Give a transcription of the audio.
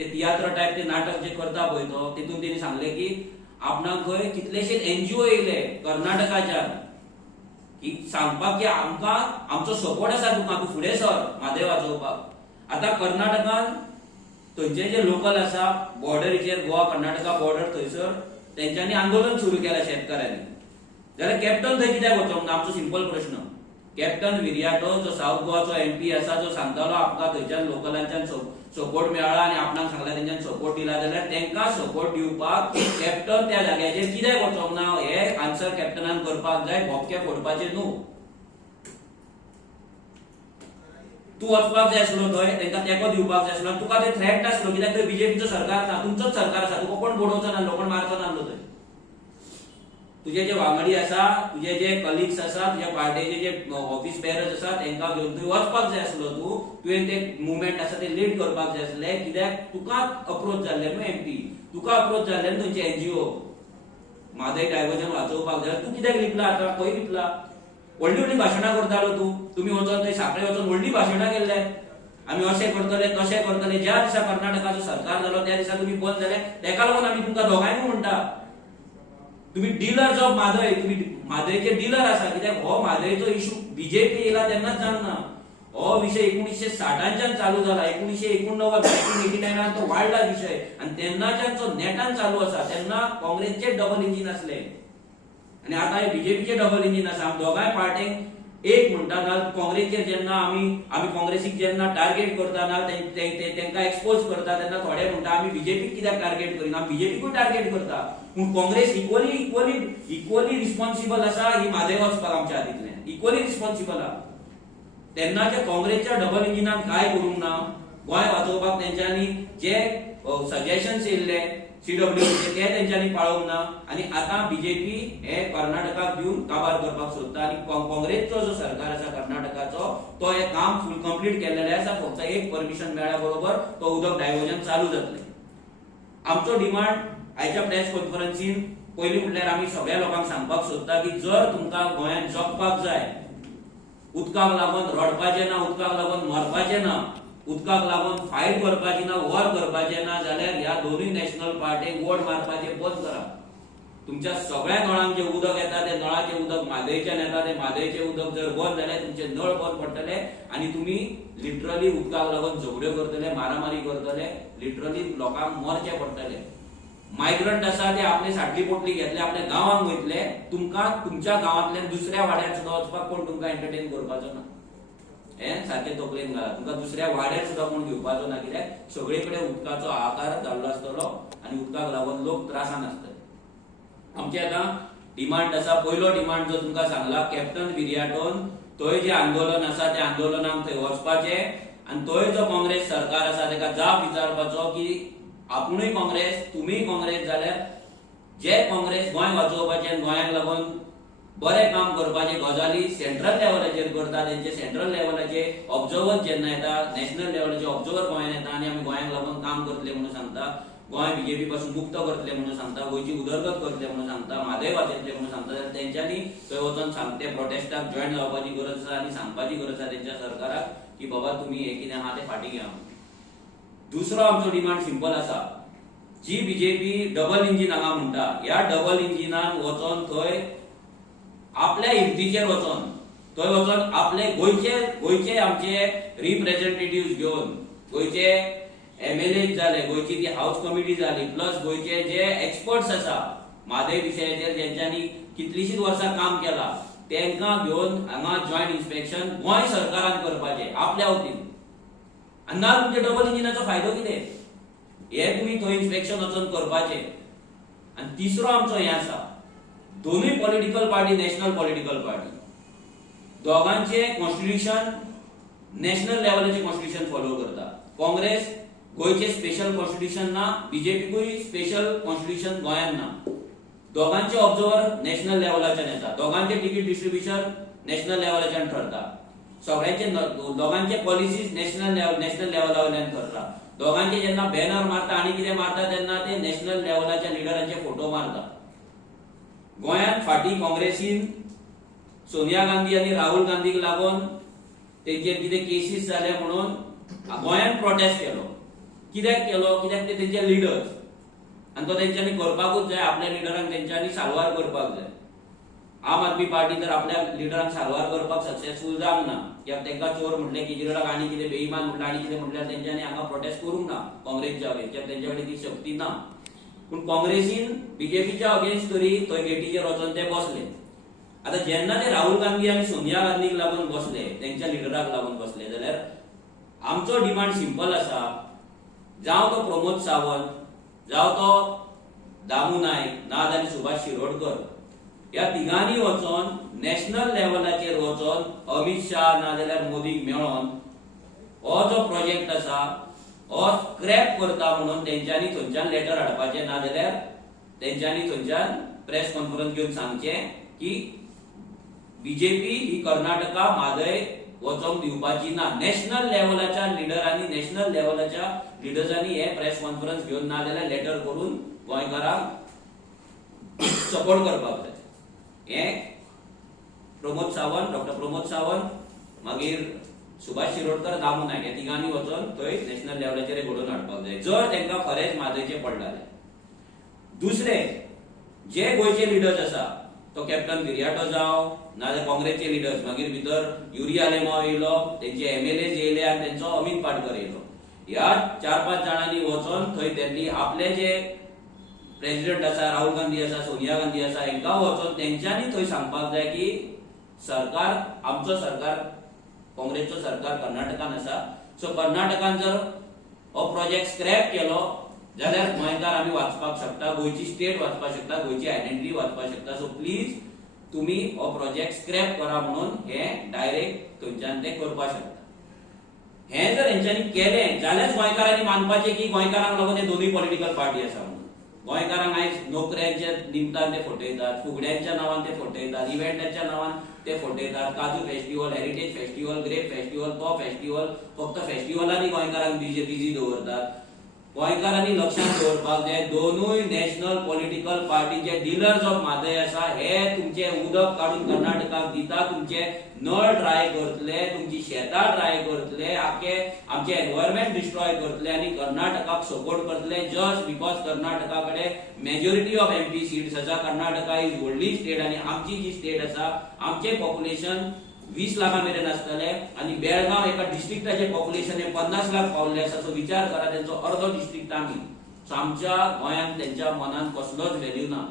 ते तियात्र टाइप ते नाटक जे करता पळय तो तितून तेणी सांगले की आपणाक गोंय कितलेशेच एनजीओ येयले कर्नाटकाच्या की सांगपाक की आमकां आमचो सपोर्ट आसा तुका तूं फुडें सर म्हादेव वाजोवपाक। आता कर्नाटकान थंयचे जे लोकल आसा बॉर्डरीचेर गोवा कर्नाटका बॉर्डर थंयसर तेंच्यांनी आंदोलन सुरू केलें शेतकाऱ्यांनी, जाल्यार कॅप्टन थंय कित्याक वचोंक ना? आमचो सिंपल प्रश्न। कॅप्टन विर्याटो जो साऊथ गोवाचो एमपी आसा जो सांगतालो आमकां थंयच्यान लोकलांच्यान सपोर्ट मेळ्ळा आनी आपणाक सांगला तेंच्यान सपोर्ट दिला, जाल्यार तेंकां सपोर्ट दिवपाक कॅप्टन त्या जाग्याचेर कित्याक वचोंक ना? हे आन्सर कॅप्टनान करपाक जाय, भोपके फोडपाचे न्हू। तू वचपाक जाय आसलो थंय, तेंकां तेंको दिवपाक जाय आसलो, तुका ते थ्रेट नासलो कित्याक थंय बीजेपीचो सरकार ना, तुमचोच सरकार आसा, तुका कोण बोडोवचो नासलो, कोण मारचो नासलो थंय। तुझे जे वांगडी आसा, तुझे जे कलिग्स आसा, तुझ्या पार्टीचे जे ऑफिस बेरर्स आसा तेंकां घेवन थंय वचपाक जाय आसलो तू, तुवें ते मुवमेंट आसा ते लीड करपाक जाय आसले, कित्याक तुका अप्रोच जाल्ले न्हू एमपी, तुका अप्रोच जाल्ले न्हू थंयचे एनजीओ म्हादय डायवर्जन वाचोवपाक, जाल्यार तूं कित्याक लिपला आतां? खंय लिपला? व्हडली व्हडली भाशणां करतालो तूं, तुमी वचोन थंय साखळे वचोन व्हडली भाशणां केल्ले, आमी अशें करतले तशें करतले। ज्या दिसा कर्नाटकाचो सरकार जालो त्या दिसा तुमी बंद जाले, तेका लागून आमी तुमकां दोगांयकूय म्हणटा तुम्ही डीलर ऑफ म्हादय, तुम्ही म्हादयचे डीलर आसा, कित्याक हो म्हादयचो इशू बीजेपी येयला तेन्नाच जावना, हो विषय 1960च्यान चालू जाला, 1989 1989 तो वाडला विषय आनी तेन्नाच्यान तो नेटान चालू आसा। तेन्ना काँग्रेसचे डबल इंजिन आसले आनी आता हे बीजेपीचे डबल इंजिन आसा। आमी दोगांय पार्टीक एक म्हणटा ना, काँग्रेसचेर जेन्ना आमी काँग्रेसीक जेन्ना टार्गेट करता ना तेंकां एक्सपोज करता तेन्ना थोडे म्हणटा आमी बीजेपीक कित्याक टार्गेट करिना, आमी बीजेपीकूय टार्गेट करता, पूण काँग्रेस इक्वली रिस्पॉन्सिबल आसा ही म्हादय वचपाक आमच्या हातींतल्यान, इक्वली रिस्पॉन्सिबल आहा। तेन्नाच्या काँग्रेसच्या डबल इंजिनान काय करूंक ना, गोंय वाचोवपाक तेंच्यांनी जे सजेशन्स येयल्ले सीडब्ल्यूचे ते तेंच्यांनी पाळोवंक ना आनी आता बीजेपी हे कर्नाटकाक दिवन काबार करपाक सोदता आनी काँग्रेसचो जो सरकार आसा कर्नाटकाचो तो हे काम फुल कंप्लीट केल्लेले आसा। फक्त एक परमिशन मेळ्ळ्या बरोबर तो उदक डायवर्जन चालू जातले। आमचो डिमांड आयच्या प्रेस कॉन्फरन्सीन पयलीं म्हटल्यार आमी सगळ्या लोकांक सांगपाक सोदता की जर तुमकां गोंयांत जगपाक जाय, उदकाक लागून रडपाचें ना, उदकाक लागून मरपाचें ना, उदकाक लागून फायट करपाची ना, वॉर करपाचें ना, जाल्यार ह्या दोनूय नॅशनल पार्टीक वोट मारपाचें बंद करा। तुमच्या सगळ्या नळांक जे उदक येता ते नळाचें उदक म्हादयच्यान येता, ते म्हादयचें उदक जर बंद जालें तुमचे नळ बंद पडटले आनी तुमी लिटरली उदकाक लागून झगड्यो करतले, मारामारी करतले, लिटरली लोकांक मरचें पडटलें। मायग्रंट आसा ते आपले साटली पोटली घेतले, आपल्या गांवांत वयतले, तुमकां तुमच्या गांवांतल्यान दुसऱ्या वाड्यार सुद्दां वचपाक कोण तुमकां एंटरटेन करपाचो ना। हें सारकें तकलेन घाला, तुमकां दुसऱ्या वाड्यार सुद्दां कोण घेवपाचो ना, कित्याक सगळे कडेन उदकाचो हाहाकार जाल्लो आसतलो आनी उदकाक लागून लोक त्रासान आसतले। आमचे आतां डिमांड आसा, पयलो डिमांड जो तुमकां सांगला कॅप्टन विर्याटोन, थंय जे आंदोलन आसा त्या आंदोलनाक थंय वचपाचें आनी थंय जो काँग्रेस सरकार आसा ताका जाप विचारपाचो की आपुणूय काँग्रेस तुमीय काँग्रेस, जाल्यार जे काँग्रेस गोंय वाचोवपाचें गोंयाक लागून बरें काम करपाचे गजाली सेंट्रल लेवलाचेर करता, तेंचे सेंट्रल लेवलाचे ऑब्जर्वर जेन्ना येता, नॅशनल लेवलाचे ऑब्जर्वर गोंयांत येता आनी आमी गोंयाक लागून काम करतले म्हणून सांगता, गोंय बीजेपी पासून मुक्त करतले म्हणून सांगता, गोंयची उदरगत करतले म्हणून सांगता, म्हादय वाचयतले म्हणून सांगता, जाल्यार तेंच्यांनी थंय वचोन सांगते प्रोटेस्टाक जॉयन जावपाची गरज आसा आनी सांगपाची गरज आसा तेंच्या सरकाराक की बाबा तुमी हे कितें आहा ते फाटीं घेया। दुसरो आमचो डिमांड सिंपल आसा, जी बीजेपी डबल इंजिन हांगा म्हणटा, ह्या डबल इंजिनान वचोन थंय आपल्या हिमतीचेर वचोन थंय वचोन आपले गोंयचे आमचे रिप्रेझेंटेटिव्ह घेवन, गोंयचे एमएलए जाले, गोंयची ती हाऊस कमिटी जाली, प्लस गोंयचे जे एक्सपर्ट्स आसा म्हादय विशयाचेर जेंच्यांनी कितलीशींच वर्सां काम केलां, तेंकां घेवन हांगा जॉयंट इन्स्पेक्शन गोंय सरकारान करपाचें आपल्या वतीन। आनी ना तुमच्या डबल इंजिनाचो फायदो कितें? हे तुमी थंय इन्स्पेक्शन वचोन करपाचें। आनी तिसरो आमचो हें आसा, दोनूय political party national political party दोगांचे कॉन्स्टिट्यूशन नॅशनल लेवलाचे कॉन्स्टिट्यूशन फॉलो करता। काँग्रेस गोंयचे स्पेशल कॉन्स्टिट्यूशन ना, बीजेपीकूय स्पेशल कॉन्स्टिट्यूशन गोंयांत ना, दोगांचे ऑब्जर्वर नॅशनल लेवलाच्यान येता, दोगांचे टिकीट डिस्ट्रिब्युशन नॅशनल लेवलाच्यान ठरता, सगळ्यांचे दोगांचे पॉलिसीज नॅशनल लेवला वयल्यान ठरता, दोगांचे जेन्ना बॅनर मारता आनी कितें मारता तेन्ना ते नॅशनल लेवलाच्या लिडरांचे फोटो मारता। गोंयांत फाटीं काँग्रेसीन सोनिया गांधी आनी राहुल गांधीक लागून तेंचेर कितें केसीस जाले म्हणून गोंयांत प्रोटेस्ट केलो कित्याक केलो? कित्याक ते तेंचे लिडर्स आनी तो तेंच्यांनी करपाकूच जाय. आपल्या लिडरांक तेंच्यांनी साल्वार करपाक जाय. आम आदमी पार्टी तर आपल्या लिडरांक साल्वार करपाक सक्सेसफूल जावंक ना. कित्याक तेंका चोर म्हटले, केजरीवालाक आनी कितें बेईमान म्हटलें, आनी कितें म्हटल्यार तेंच्यांनी हांगा प्रोटेस्ट करूंक ना काँग्रेसच्या वयल्यान, कित्याक तेंचे कडेन ती शक्ती ना. पूण काँग्रेसीन बीजेपीच्या अगेन्स्ट तरी थंय गेटीचेर वचोन ते बसले. आता जेन्ना ते राहुल गांधी आनी सोनिया गांधीक लागून बसले, तेंच्या लिडराक लागून बसले, जाल्यार आमचो डिमांड सिंपल आसा. जावं तो प्रमोद सावंत, जावं तो दामू नायक, नाजाल्यार सुभाष शिरोडकर, ह्या तिगांनी वचोन नॅशनल लेवलाचेर वचोन अमित शाह नाजाल्यार मोदीक मेळोन हो जो प्रोजेक्ट आसा हो स्क्रॅप करता म्हणून तेंच्यांनी थंयच्यान लेटर हाडपाचें, नाजाल्यार तेंच्यांनी थंयच्यान प्रेस कॉन्फरन्स घेवन सांगचें की बीजेपी ही कर्नाटका मादय वचोंक दिवपाची ना. नॅशनल लेवलाच्या लिडरांनी, नॅशनल लेवलाच्या लिडर्सांनी हे प्रेस कॉन्फरन्स घेवन नाजाल्यार लेटर करून गोंयकारांक सपोर्ट करपाक जाय. हे प्रमोद सावंत, डॉक्टर प्रमोद सावंत, मागीर सुभाष शिरोडकर, दामू नायक हे तिगांनी वचोन थंय नॅशनल लेवलाचेर घडोवन हाडपाक जाय, जर तेंका खरेंच मादयचें पडला जाल्यार. दुसरे जे गोंयचे लिडर्स आसा, तो कॅप्टन गिर्याटो जावं नाजाल्यार काँग्रेसचे लिडर्स, मागीर भितर युरी आलेमाव येयलो, तेंचे एमएलए येयले आनी तेंचो अमित पाटकर येयलो. ह्या 4-5 जाणांनी वचोन थंय त्यांनी आपले जे प्रेसिडेंट आसा, राहुल गांधी आसा, सोनिया गांधी आसा, हांकां वचोन तेंच्यांनी थंय सांगपाक जाय की सरकार, आमचो सरकार, काँग्रेसचो सरकार कर्नाटकान आसा. सो कर्नाटकान जर हो प्रोजेक्ट स्क्रॅप केलो जाल्यार गोंयकार आमी वाचपाक शकता, गोंयची स्टेट वाचपाक शकता, गोंयची आयडेंटिटी वाचपाक शकता. सो प्लीज तुमी हो प्रोजेक्ट स्क्रॅप करा म्हणून हे डायरेक्ट थंयच्यान ते करपाक शकता. हे जर हेंच्यांनी केलें जाल्यार गोंयकारांनी मानपाचें की गोंयकारांक लागून हे दोनूय पॉलिटिकल पार्टी आसा म्हणून. गोंयकारांक आयज नोकऱ्यांच्या निमतान ते फटयतात, फुगड्यांच्या नांवान ते फटयतात, इव्हेंटाच्या नांवान ते फटयतात, काजू festival, heritage festival, grape festival, तो फेस्टिवल, फक्त फेस्टिवलांनी गोंयकारांक बिजी दवरतात. गोंयकारांनी लक्षांत दवरपाक जाय, दोनूय नॅशनल पॉलिटिकल पार्टीचे डीलर्स ऑफ मादय आसा, हे तुमचे उदक काडून कर्नाटकाक दिता, तुमचे नळ ड्राय करतले, तुमची शेतां ड्राय करतले, आमचे एनवायरमेंट डिस्ट्रॉय करतले आनी कर्नाटकाक सपोर्ट करतले जस्ट बिकॉज कर्नाटका कडेन मेजॉरिटी ऑफ एमपी सीट्स आसा. कर्नाटका इज व्हडली स्टेट आनी आमची जी स्टेट आसा, आमचे पॉप्युलेशन 20 लाखां मेरेन आसतले आनी बेळगांव एका डिस्ट्रिक्टाचे पॉप्युलेशन 50 लाख पावले आसा. सो विचार करा, तेंचो अर्धो डिस्ट्रिक्ट आमी. सो आमच्या गोंयांत तेंच्या मनान कसलोच व्हॅल्यू ना.